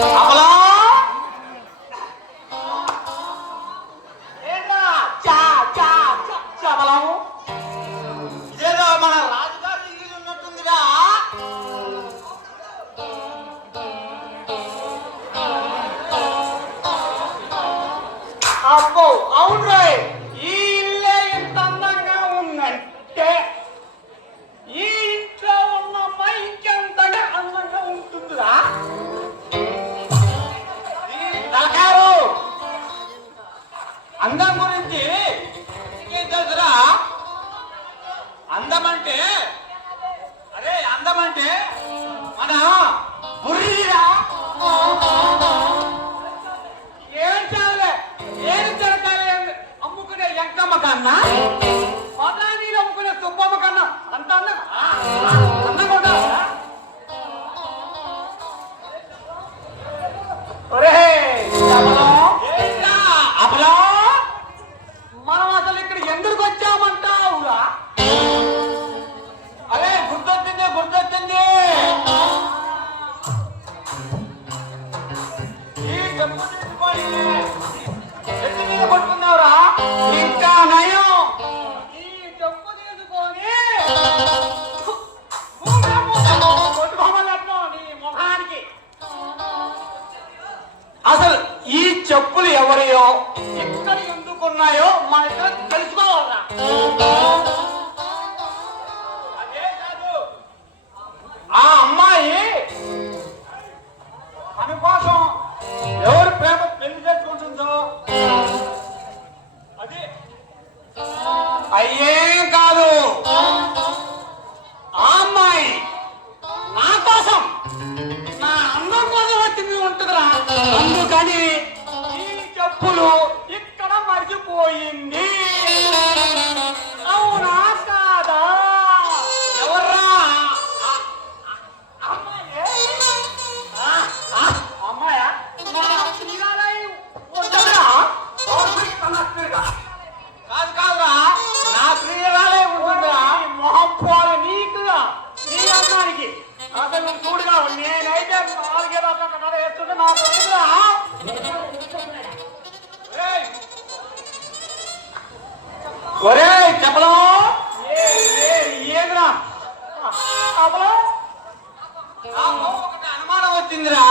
好了。అందం గురించి తెలుసురా? అందం అంటే అరే అందం అంటే మన బుర్రీరా ఏం చాలే ఏం జరగాలి అమ్ముకునే ఎంకమ్మ కన్నా? పదానీలు అమ్ముకునే సుబ్బమ్మ కన్నా అంత అందం చెట్టు మీద పట్టుకున్నావురా? ఇంకా నయం. ఈ డబ్బు తీసుకొని అసలు ఈ చెప్పులు ఎవరియో ఎక్కడ ఎందుకున్నాయో మన ఇక్కడ తెలుసుకోవాలా చెప్పులు ఇక్కడ మర్చిపోయింది. అవునా కాదా? ఎవర్రా? అమ్మాయే? అమ్మాయా? కాదు కాదురా నా ప్రియురాలే ఉంటుందా మొహం పోలే నీకు నీ అమ్మానికి? అసలు నువ్వు చూడుగా నేనైతే నాలుగేదో అక్కడ కథ వేస్తుంటే నాకు అనుమానం వచ్చిందిరా.